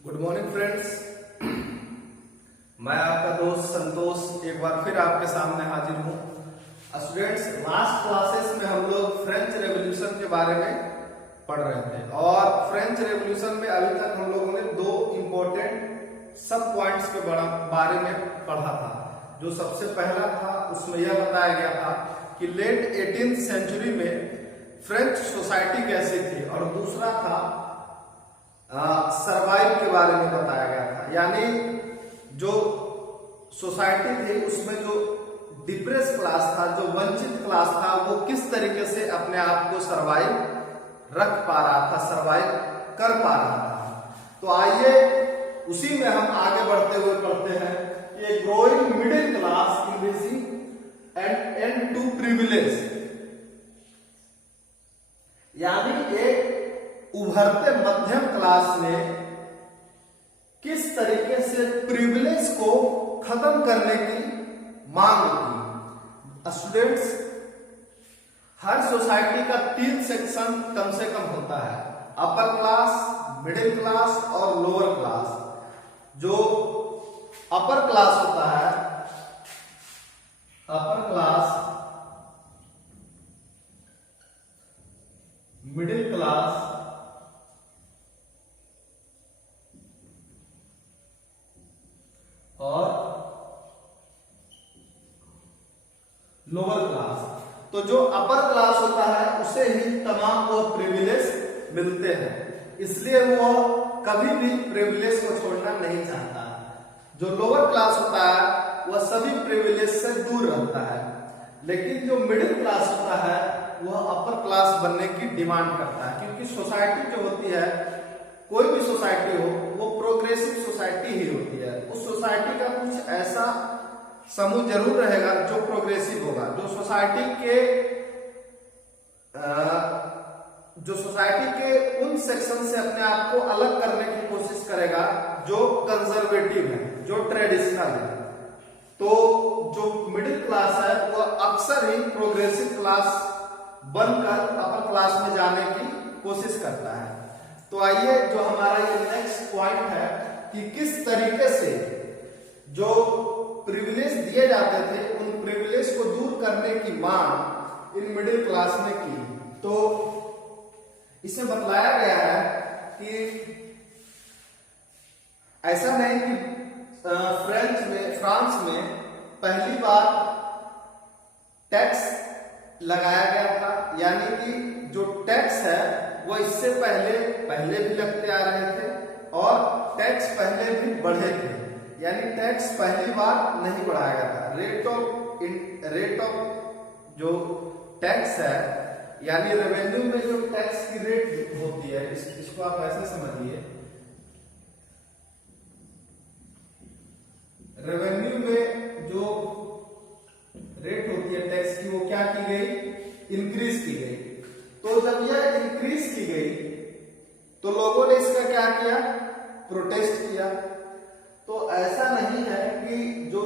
Good morning friends. मैं आपका दोस्त संतोष एक बार फिर आपके सामने हाजिर हूँ। स्टूडेंट्स, लास्ट क्लासेस में हम लोग फ्रेंच रेवोल्यूशन के बारे में पढ़ रहे थे और फ्रेंच रेवोल्यूशन में अभी तक हम लोगों ने दो इम्पोर्टेंट सब पॉइंट्स के बारे में पढ़ा था। जो सबसे पहला था उसमें यह बताया गया था कि लेट 18th सेंचुरी में फ्रेंच सोसाइटी कैसी थी, और दूसरा था सर्वाइव के बारे में बताया गया था। यानी जो सोसाइटी थी उसमें जो डिप्रेस क्लास था, जो वंचित क्लास था, वो किस तरीके से अपने आप को सर्वाइव रख पा रहा था, सर्वाइव कर पा रहा था। तो आइए उसी में हम आगे बढ़ते हुए पढ़ते हैं कि growing middle class increasing and to privilege, यानी एक उभरते मध्यम क्लास ने किस तरीके से प्रिविलेज को खत्म करने की मांग की। स्टूडेंट्स, हर सोसाइटी का 3 सेक्शन कम से कम होता है, अपर क्लास, मिडिल क्लास और लोअर क्लास। जो अपर क्लास होता है, अपर क्लास, मिडिल क्लास और लोअर क्लास। तो जो अपर क्लास होता है उसे ही तमाम वो प्रिविलेज मिलते हैं, इसलिए वो कभी भी प्रिविलेज को छोड़ना नहीं चाहता। जो लोअर क्लास होता है वह सभी प्रिविलेज से दूर रहता है, लेकिन जो मिडिल क्लास होता है वह अपर क्लास बनने की डिमांड करता है। क्योंकि सोसाइटी जो होती है, कोई भी सोसाइटी हो, वो प्रोग्रेसिव सोसाइटी ही होती है। उस सोसाइटी का कुछ ऐसा समूह जरूर रहेगा जो प्रोग्रेसिव होगा, जो सोसाइटी के उन सेक्शन से अपने आप को अलग करने की कोशिश करेगा जो कंजर्वेटिव है, जो ट्रेडिशनल है। तो जो मिडिल क्लास है वह अक्सर ही प्रोग्रेसिव क्लास बनकर अपर क्लास में जाने की कोशिश करता है। तो आइए जो हमारा ये नेक्स्ट पॉइंट है कि किस तरीके से जो प्रिविलेज दिए जाते थे उन प्रिविलेज को दूर करने की मांग इन मिडिल क्लास ने की। तो इसमें बतलाया गया है कि ऐसा नहीं कि फ्रांस में पहली बार टैक्स लगाया गया था, यानी कि जो टैक्स है वो इससे पहले भी लगते आ रहे थे और टैक्स पहले भी बढ़े थे। यानी टैक्स पहली बार नहीं बढ़ाया गया था। रेट ऑफ जो टैक्स है, यानी रेवेन्यू में जो टैक्स की रेट होती है, इसको आप ऐसे समझिए, रेवेन्यू में जो रेट होती है टैक्स की, वो क्या की गई, इंक्रीज की गई। तो जब यह इंक्रीज की गई तो लोगों ने इसका क्या किया, प्रोटेस्ट किया। तो ऐसा नहीं है कि जो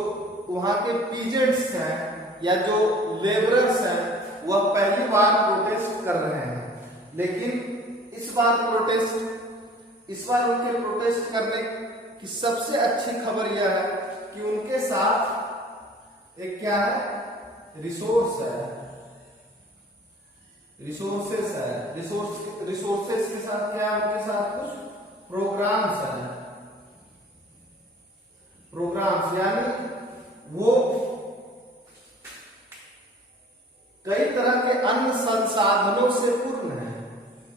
वहां के पीजेंट्स हैं या जो लेबरर्स हैं वह पहली बार प्रोटेस्ट कर रहे हैं, लेकिन इस बार उनके प्रोटेस्ट करने की सबसे अच्छी खबर यह है कि उनके साथ एक क्या है, रिसोर्सेस के साथ क्या है, उनके साथ कुछ प्रोग्राम्स हैं। यानी वो कई तरह के अन्य संसाधनों से पूर्ण है।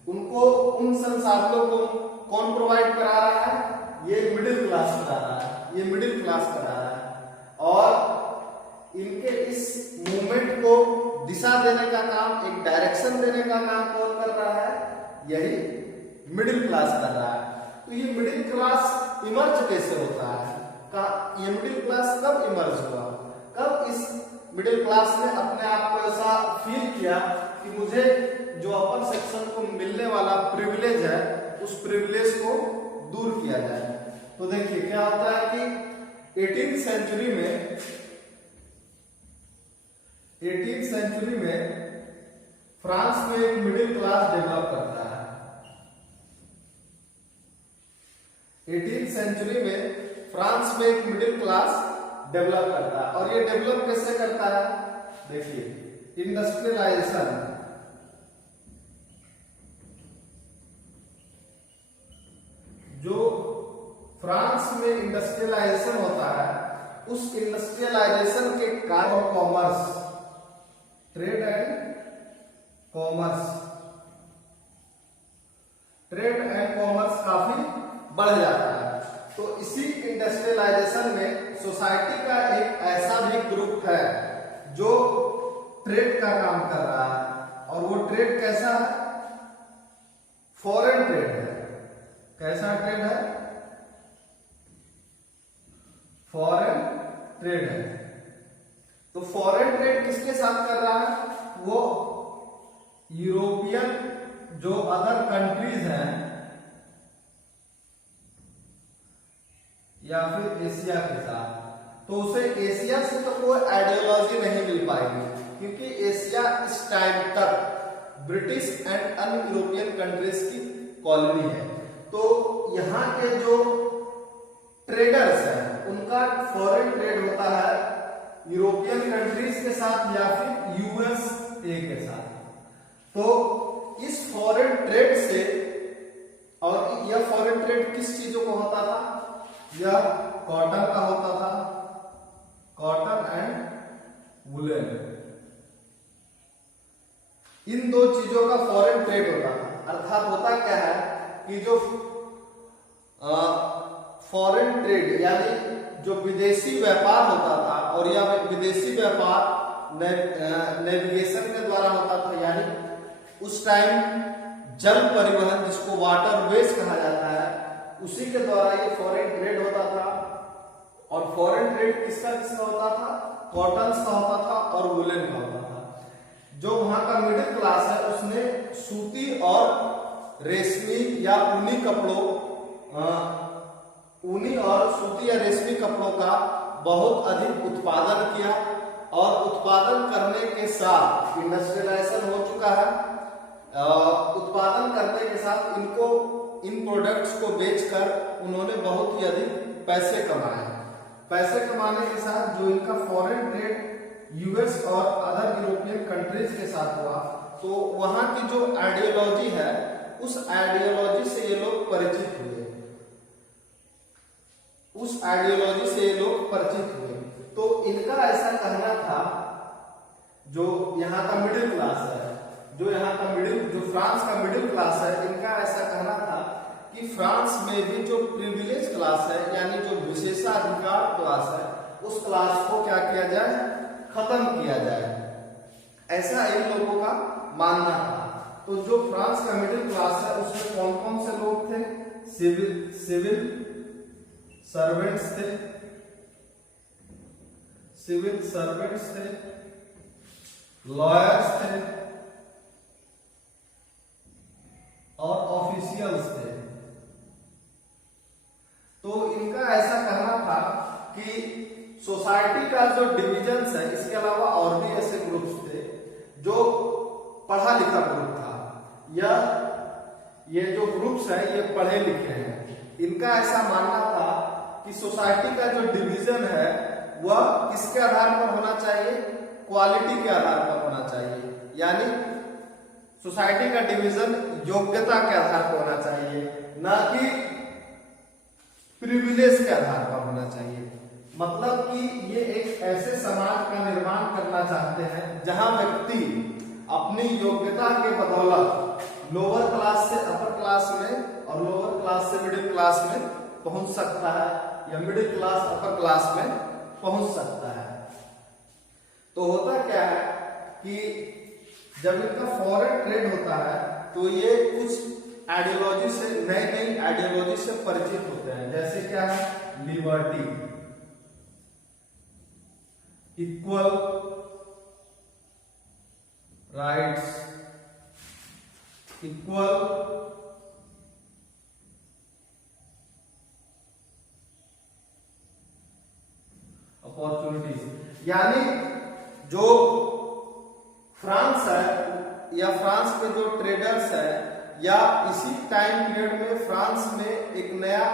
उनको उन संसाधनों को कौन प्रोवाइड करा रहा है, ये मिडिल क्लास करा रहा है। और इनके इस मूवमेंट को दिशा देने का काम, एक डायरेक्शन देने का काम कौन कर रहा है, यही मिडिल क्लास कर रहा है। तो ये मिडिल क्लास इमर्ज कैसे होता है, ये मिडिल क्लास कब इमर्ज हुआ, कब इस मिडिल क्लास ने अपने आप को ऐसा फील किया कि मुझे जो अपर सेक्शन को मिलने वाला प्रिविलेज है उस प्रिविलेज को दूर किया जाए। तो देखिए क्या होता है कि 18th सेंचुरी में फ्रांस में एक मिडिल क्लास डेवलप करता है। 18th सेंचुरी में फ्रांस में एक मिडिल क्लास डेवलप करता है। और ये डेवलप कैसे करता है, देखिए इंडस्ट्रियलाइजेशन, जो फ्रांस में इंडस्ट्रियलाइजेशन होता है, उस इंडस्ट्रियलाइजेशन के कारण commerce, trade and commerce, trade and commerce काफी बढ़ जाता है। तो इसी इंडस्ट्रियलाइजेशन में सोसाइटी का एक ऐसा भी ग्रुप है जो ट्रेड का काम कर रहा है, और वो ट्रेड कैसा है, फॉरेन ट्रेड है। कैसा ट्रेड है, फॉरेन ट्रेड है। तो फॉरेन ट्रेड किसके साथ कर रहा है, वो यूरोपियन जो अदर कंट्रीज हैं या फिर एशिया के साथ। तो उसे एशिया से तो कोई आइडियोलॉजी नहीं मिल पाएगी, क्योंकि एशिया इस टाइम तक ब्रिटिश एंड अन्य यूरोपियन कंट्रीज की कॉलोनी है। तो यहाँ के जो ट्रेडर्स हैं उनका फॉरेन ट्रेड होता है यूरोपियन कंट्रीज के साथ या फिर यूएसए के साथ। तो इस फॉरेन ट्रेड से, और यह फॉरेन ट्रेड किस चीजों को होता था, यह कॉटन का होता था, कॉटन एंड वुलन, इन दो चीजों का फॉरेन ट्रेड होता था। अर्थात होता क्या है कि जो फॉरेन ट्रेड यानी जो विदेशी व्यापार होता था, और यह विदेशी व्यापार नेविगेशन के द्वारा होता था, यानी उस टाइम जल परिवहन जिसको वाटरवेज कहा जाता है, उसी के द्वारा ये फॉरेन ट्रेड होता था। और फॉरेन ट्रेड किसका किसका होता था, कॉटन का होता था और वुलन का होता था। जो वहां का मिडिल क्लास है उसने सूती और रेशमी या ऊनी कपड़ों, ऊनी और सूती या रेशमी कपड़ों का बहुत अधिक उत्पादन किया, और उत्पादन करने के साथ इंडस्ट्रियलाइजेशन हो चुका है। उत्पादन करने के साथ इनको इन प्रोडक्ट्स को बेचकर उन्होंने बहुत ही अधिक पैसे कमाए। पैसे कमाने के साथ जो इनका फॉरेन ट्रेड यूएस और अदर यूरोपियन कंट्रीज के साथ हुआ, तो वहां की जो आइडियोलॉजी है उस आइडियोलॉजी से ये लोग परिचित हुए, उस आइडियोलॉजी से ये लोग परिचित हुए। तो इनका ऐसा कहना था, जो यहाँ का मिडिल क्लास है, जो यहाँ का जो फ्रांस का मिडिल क्लास है, इनका ऐसा कहना था कि फ्रांस में भी जो प्रिविलेज क्लास है यानी जो विशेषाधिकार क्लास है, उस क्लास को क्या किया जाए, खत्म किया जाए। ऐसा इन लोगों का मानना था। तो जो फ्रांस का मिडिल क्लास है उसमें कौन कौन से लोग थे, सिविल सर्वेंट्स थे, सिविल सर्वेंट्स थे, लॉयर्स थे और ऑफिशियल्स थे। तो इनका ऐसा कहना था कि सोसाइटी का जो डिविजन्स है, इसके अलावा और भी ऐसे ग्रुप्स थे जो पढ़ा लिखा ग्रुप था, या ये जो ग्रुप्स है ये पढ़े लिखे हैं। इनका ऐसा मानना था कि सोसाइटी का जो डिवीजन है वह किसके आधार पर होना चाहिए, क्वालिटी के आधार पर होना चाहिए। यानी सोसाइटी का डिवीजन योग्यता के आधार पर होना चाहिए, ना कि प्रिविलेज के आधार पर होना चाहिए। मतलब कि ये एक ऐसे समाज का निर्माण करना चाहते हैं जहां व्यक्ति अपनी योग्यता के बदौलत लोअर क्लास से अपर क्लास में और लोअर क्लास से मिडिल क्लास में पहुंच सकता है, या मिडिल क्लास अपर क्लास में पहुंच सकता है। तो होता क्या है कि जब इनका फॉरेन ट्रेड होता है तो ये कुछ आइडियोलॉजी से, नई नई आइडियोलॉजी से परिचित होते हैं। जैसे क्या है, liberty, equal rights, equal opportunities. यानी जो फ्रांस है या फ्रांस में जो ट्रेडर्स है, या इसी टाइम पीरियड में फ्रांस में एक नया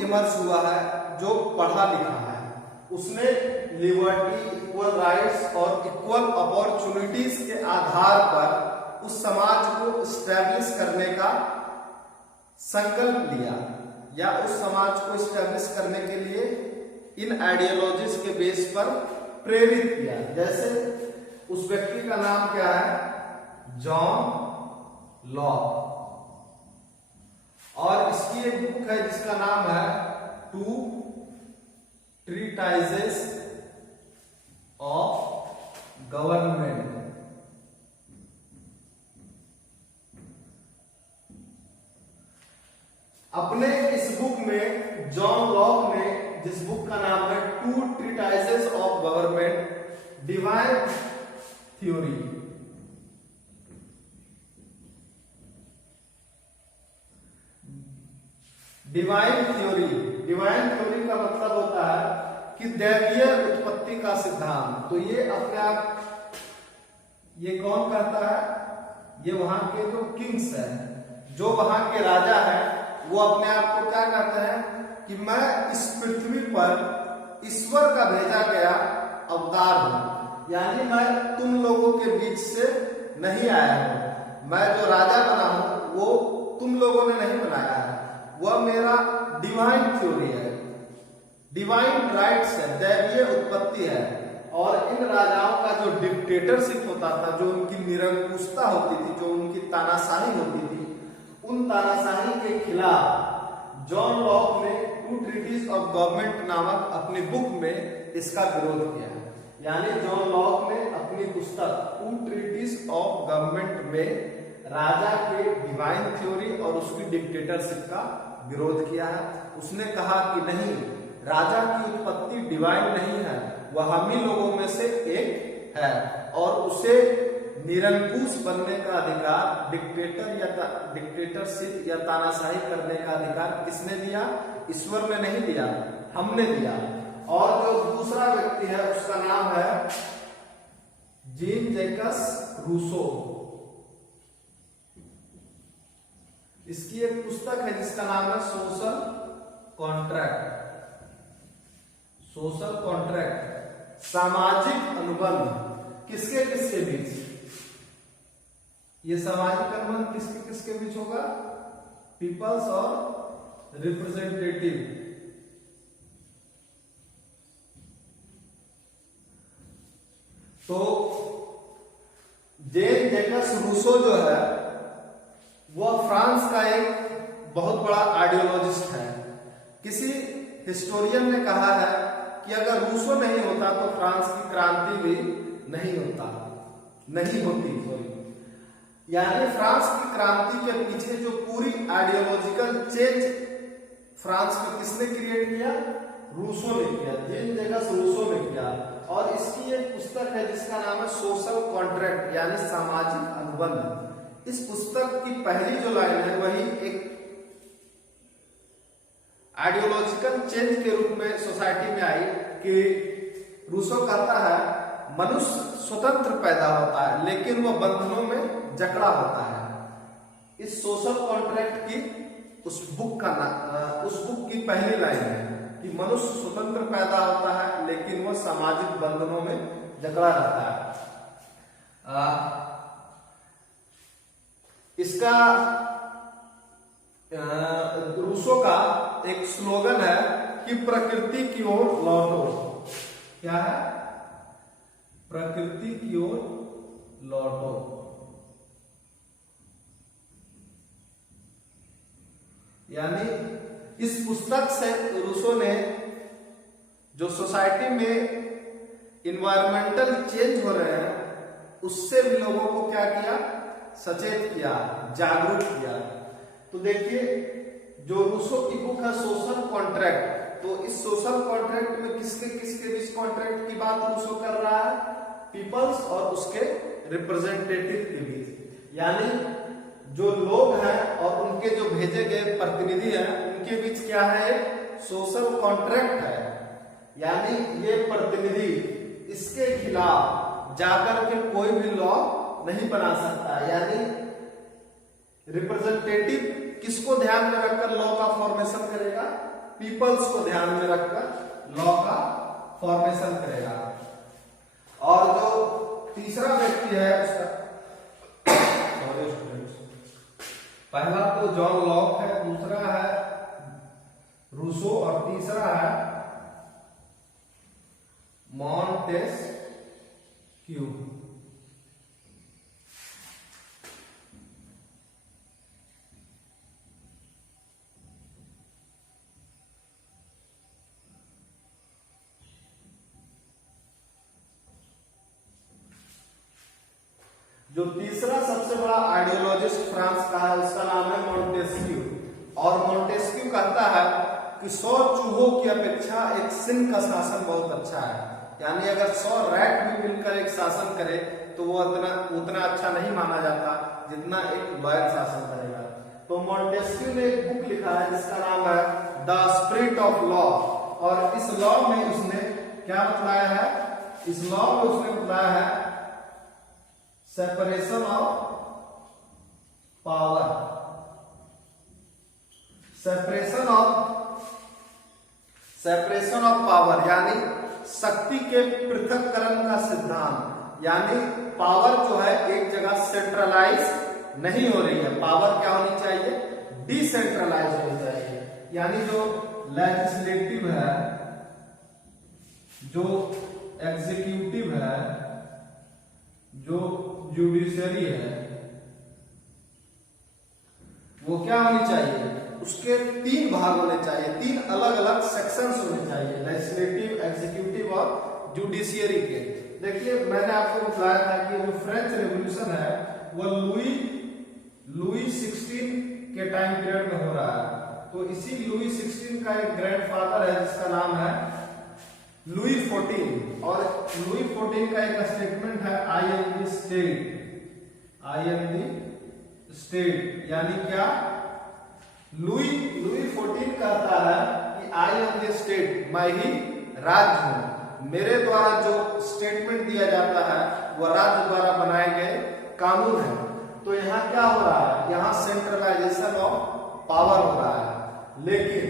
इमर्ज हुआ है, जो पढ़ा लिखा है, उसने लिबर्टी, इक्वल राइट्स और इक्वल अपॉर्चुनिटीज के आधार पर उस समाज को स्टैब्लिश करने का संकल्प लिया, या उस समाज को स्टैब्लिश करने के लिए इन आइडियोलॉजीज के बेस पर प्रेरित किया। जैसे उस व्यक्ति का नाम क्या है? John Locke. और इसकी एक बुक है जिसका नाम है टू ट्रीटाइजेस ऑफ गवर्नमेंट। अपने इस बुक में जॉन लॉक ने, जिस बुक का नाम है two treatises of government, divine theory, divine theory का मतलब होता है कि दैवीय उत्पत्ति का सिद्धांत। तो ये अपने आप, ये कौन कहता है? ये वहां के जो किंग्स हैं, जो वहां के राजा हैं, वो अपने आप को क्या कहते हैं कि मैं इस पृथ्वी पर ईश्वर का भेजा गया अवतार हूं, यानी मैं तुम लोगों के बीच से नहीं आया हूं। मैं जो राजा बना हूं वो तुम लोगों ने नहीं बनाया है, वह मेरा डिवाइन थ्योरी है, डिवाइन राइट्स है, दैवीय उत्पत्ति है। और इन राजाओं का जो डिक्टेटरशिप होता था, जो उनकी निरंकुशता होती थी, जो उनकी तानाशाही होती थी, उन तानाशाही के खिलाफ जॉन लॉक ने टू ट्रीटीज ऑफ गवर्नमेंट नामक अपनी बुक में इसका विरोध किया। यानी जॉन लॉक ने अपनी पुस्तक टू ट्रीटीज ऑफ गवर्नमेंट में राजा के डिवाइन थ्योरी और उसकी डिक्टेटरशिप का विरोध किया है। उसने कहा कि नहीं, राजा की उत्पत्ति डिवाइन नहीं है, वह हम ही लोगों में से एक है, और उसे निरंकुश बनने का अधिकार, डिक्टेटरशिप या तानाशाही करने का अधिकार किसने दिया? ईश्वर ने नहीं दिया, हमने दिया। और जो दूसरा व्यक्ति है उसका नाम है जीन जैकस रूसो। इसकी एक पुस्तक है जिसका नाम है सोशल कॉन्ट्रैक्ट, सोशल कॉन्ट्रैक्ट, सामाजिक अनुबंध। किसके किसके बीच? ये सामाजिक अनुबंध किसके किसके बीच होगा? पीपल्स और रिप्रेजेंटेटिव। तो जेन जैकस रूसो जो है वह फ्रांस का एक बहुत बड़ा आइडियोलॉजिस्ट है। किसी हिस्टोरियन ने कहा है कि अगर रूसो नहीं होता तो फ्रांस की क्रांति भी नहीं होती। यानी फ्रांस की क्रांति के पीछे जो पूरी आइडियोलॉजिकल चेंज फ्रांस में किसने क्रिएट किया? रूसो ने किया, जेन जैकस रूसो ने किया। और इसकी एक पुस्तक है जिसका नाम है सोशल कॉन्ट्रैक्ट, यानी सामाजिक अनुबंध। इस पुस्तक की पहली जो लाइन है वही एक आइडियोलॉजिकल चेंज के रूप में सोसाइटी में आई कि रूसो कहता है मनुष्य स्वतंत्र पैदा होता है लेकिन वह बंधनों में जकड़ा होता है। इस सोशल कॉन्ट्रैक्ट की उस बुक की पहली लाइन है कि मनुष्य स्वतंत्र पैदा होता है लेकिन वह सामाजिक बंधनों में जकड़ा रहता है। इसका रूसो का एक स्लोगन है कि प्रकृति की ओर लौटो। क्या है? प्रकृति की ओर लौटो। यानी इस पुस्तक से रूसो ने जो सोसाइटी में इन्वायरमेंटल चेंज हो रहे हैं उससे भी लोगों को क्या किया? सचेत किया, जागरूक किया। तो देखिए जो रूसो की बुक है सोशल कॉन्ट्रैक्ट, तो इस सोशल कॉन्ट्रैक्ट में किसके किसके बीच कॉन्ट्रैक्ट की बात रूसो कर रहा है? पीपल्स और उसके रिप्रेजेंटेटिव के बीच। यानी जो लोग हैं और उनके जो भेजे गए प्रतिनिधि हैं उनके बीच क्या है? सोशल कॉन्ट्रैक्ट है। यानी ये प्रतिनिधि इसके खिलाफ जाकर के कोई भी लॉ नहीं बना सकता। यानी रिप्रेजेंटेटिव किसको ध्यान में रखकर लॉ का फॉर्मेशन करेगा? पीपल्स को ध्यान में रखकर लॉ का फॉर्मेशन करेगा। और जो तीसरा व्यक्ति है उसका सॉरी स्टूडेंट्स, पहला तो जॉन लॉक है, दूसरा है रूसो और तीसरा है मॉन्टेस्क्यू। जो तीसरा सबसे बड़ा आइडियोलॉजिस्ट फ्रांस का है उसका नाम है मॉन्टेस्क्यू। और मॉन्टेस्क्यू कहता है कि 100 चूहों की अपेक्षा एक सिंह का शासन बहुत अच्छा है। यानी अगर 100 रैट भी मिलकर एक शासन करे तो वो उतना अच्छा नहीं माना जाता जितना एक लॉयल शासन करेगा। तो मॉन्टेस्क्यू ने एक बुक लिखा है जिसका नाम है द स्पिरिट ऑफ लॉ। और इस लॉ में उसने क्या बतलाया है, इस लॉ में उसने बतलाया है separation of power, separation of power यानी शक्ति के पृथक्करण का सिद्धांत। यानी पावर जो है एक जगह सेंट्रलाइज नहीं हो रही है, पावर क्या होनी चाहिए, डिसेंट्रलाइज होनी चाहिए। यानी जो लेजिस्लेटिव है, जो एग्जीक्यूटिव है, जो जुडिशरी है, वो क्या होनी चाहिए, उसके 3 भाग होने चाहिए, 3 अलग अलग सेक्शंस होने चाहिए, लेजिस्लेटिव, एग्जीक्यूटिव और जुडिशियरी के। देखिए मैंने आपको बताया था कि जो फ्रेंच रेवोल्यूशन है वो लुई 16 के टाइम पीरियड में हो रहा है। तो इसी लुई 16 का एक ग्रैंडफादर है जिसका नाम है लुई 14। और लुई 14 का एक स्टेटमेंट है आई एम द स्टेट। यानी क्या, लुई 14 कहता है कि आई एम द स्टेट, मैं ही राज्य हूं। मेरे द्वारा जो स्टेटमेंट दिया जाता है वो राज्य द्वारा बनाए गए कानून है। तो यहाँ क्या हो रहा है, यहाँ सेंट्रलाइजेशन ऑफ पावर हो रहा है। लेकिन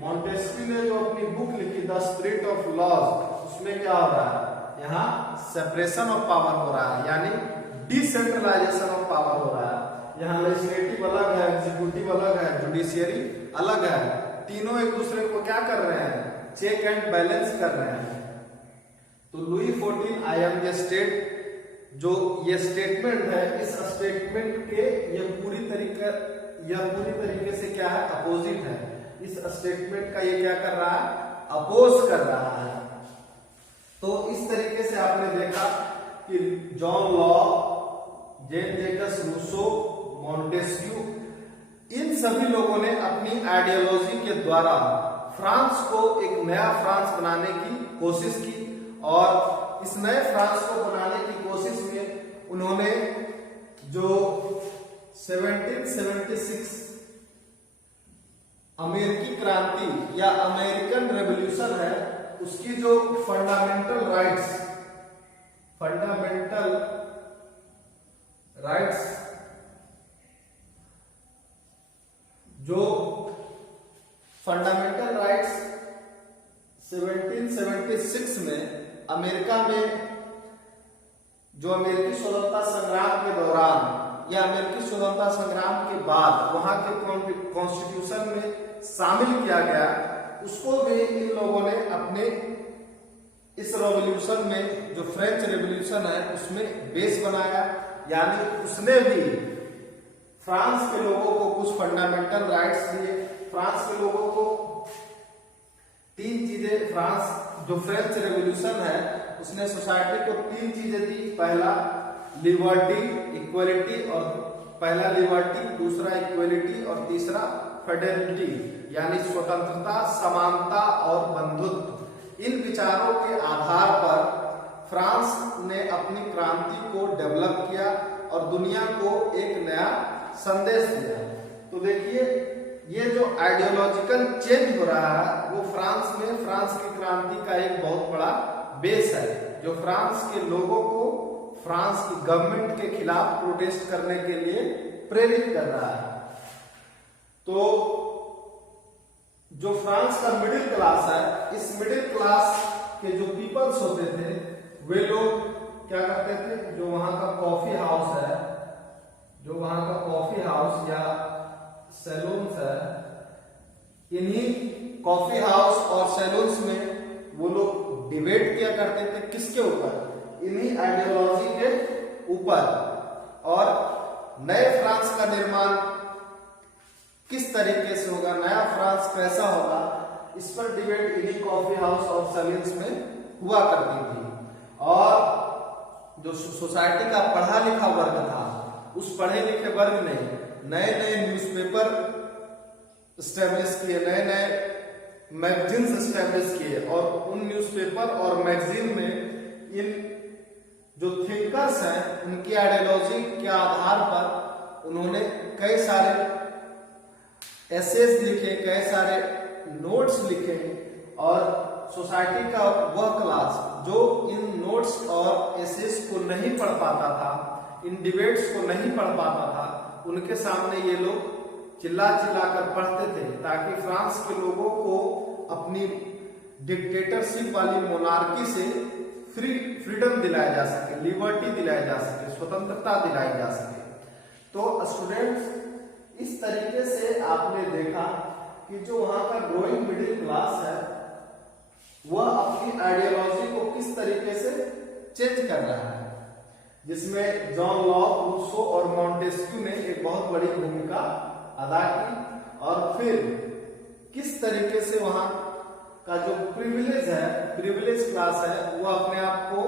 मॉन्टेस्क्यू ने जो अपनी बुक लिखी द स्पिरिट ऑफ लॉज, उसमें क्या हो रहा है, यहाँ सेपरेशन ऑफ पावर हो रहा है, यानी डिसेंट्रलाइजेशन ऑफ पावर हो रहा है। यहाँ लेजिस्लेटिव अलग है, एग्जीक्यूटिव अलग है, जुडिशियरी अलग है, तीनों एक दूसरे को क्या कर रहे हैं, चेक एंड बैलेंस कर रहे हैं। तो Louis 14 I am the state, जो ये स्टेटमेंट है, इस स्टेटमेंट के ये पूरी तरीके से क्या है, अपोजिट है। इस स्टेटमेंट का ये क्या कर रहा है, अपोज कर रहा है। तो इस तरीके से आपने देखा कि जॉन लॉक, जेन जेकस रूसो, मॉन्टेस्क्यू, इन सभी लोगों ने अपनी आइडियोलॉजी के द्वारा फ्रांस को एक नया फ्रांस बनाने की कोशिश की। और इस नए फ्रांस को बनाने की कोशिश में उन्होंने जो 1776 अमेरिकी क्रांति या अमेरिकन रेवोल्यूशन है, उसकी जो फंडामेंटल राइट्स जो फंडामेंटल राइट्स 1776 में अमेरिका में जो अमेरिकी स्वतंत्रता संग्राम के दौरान या अमेरिकी स्वतंत्रता संग्राम के बाद वहां के कॉन्स्टिट्यूशन में शामिल किया गया, उसको भी इन लोगों ने अपने इस रेवोल्यूशन में, जो फ्रेंच रेवोल्यूशन है, उसमें बेस बनाया। यानी उसने भी फ्रांस के लोगों को कुछ फंडामेंटल राइट्स दिए। फ्रांस के लोगों को 3 चीजें, फ्रांस जो फ्रेंच रेवोल्यूशन है उसने सोसाइटी को 3 चीजें दी। पहला लिबर्टी, इक्वलिटी, और पहला लिबर्टी, दूसरा इक्वलिटी और तीसरा फेडरलिटी, यानी स्वतंत्रता, समानता और बंधुत्व। इन विचारों के आधार पर फ्रांस ने अपनी क्रांति को डेवलप किया और दुनिया को एक नया संदेश दिया। तो देखिए ये जो आइडियोलॉजिकल चेंज हो रहा है वो फ्रांस में फ्रांस की क्रांति का एक बहुत बड़ा बेस है, जो फ्रांस के लोगों को फ्रांस की गवर्नमेंट के खिलाफ प्रोटेस्ट करने के लिए प्रेरित कर रहा है। तो जो फ्रांस का मिडिल क्लास है, इस मिडिल क्लास के जो पीपल्स होते थे वे लोग क्या करते थे, जो वहां का कॉफी हाउस है, जो वहां का कॉफी हाउस या सैलून्स है, इन्हीं कॉफी हाउस और सैलून्स में वो लोग डिबेट किया करते थे। किसके ऊपर? इन्हीं आइडियोलॉजी के ऊपर। और नए फ्रांस का निर्माण किस तरीके से होगा, नया फ्रांस कैसा होगा, इस पर डिबेट इन्हीं कॉफी हाउस और सैलून्स में हुआ करती थी। और जो सोसाइटी का पढ़ा लिखा वर्ग था, उस पढ़े लिखे वर्ग ने नए नए न्यूज़पेपर एस्टेब्लिश किए, नए नए मैगजीन्स एस्टेब्लिश किए, और उन न्यूज़पेपर और मैगजीन में इन जो थिंकर्स हैं उनकी आइडियोलॉजी के आधार पर उन्होंने कई सारे एसेज लिखे, कई सारे नोट्स लिखे, और सोसाइटी का वह क्लास जो इन नोट्स और एसेज को नहीं पढ़ पाता था, इन डिबेट्स को नहीं पढ़ पाता था, उनके सामने ये लोग चिल्ला चिल्ला कर पढ़ते थे, ताकि फ्रांस के लोगों को अपनी डिक्टेटरशिप वाली मोनार्की से फ्रीडम दिलाया जा सके, लिबर्टी दिलाई जा सके, स्वतंत्रता दिलाई जा सके। तो स्टूडेंट्स, इस तरीके से आपने देखा कि जो वहां का ग्रोइंग मिडिल क्लास है वह अपनी आइडियोलॉजी को किस तरीके से चेंज कर रहा है, जिसमें जॉन लॉक, रूसो और मॉन्टेस्क्यू ने एक बहुत बड़ी भूमिका अदा की। और फिर किस तरीके से वहां का जो प्रिविलेज क्लास है, वो अपने आप को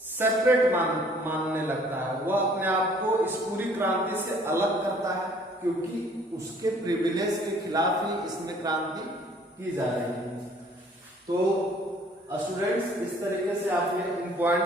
सेपरेट मानने लगता है, वह अपने आप को इस पूरी क्रांति से अलग करता है, क्योंकि उसके प्रिविलेज के खिलाफ ही इसमें क्रांति की जा रही है। तो स्टूडेंट्स, इस तरीके से आपने इन पॉइंट्स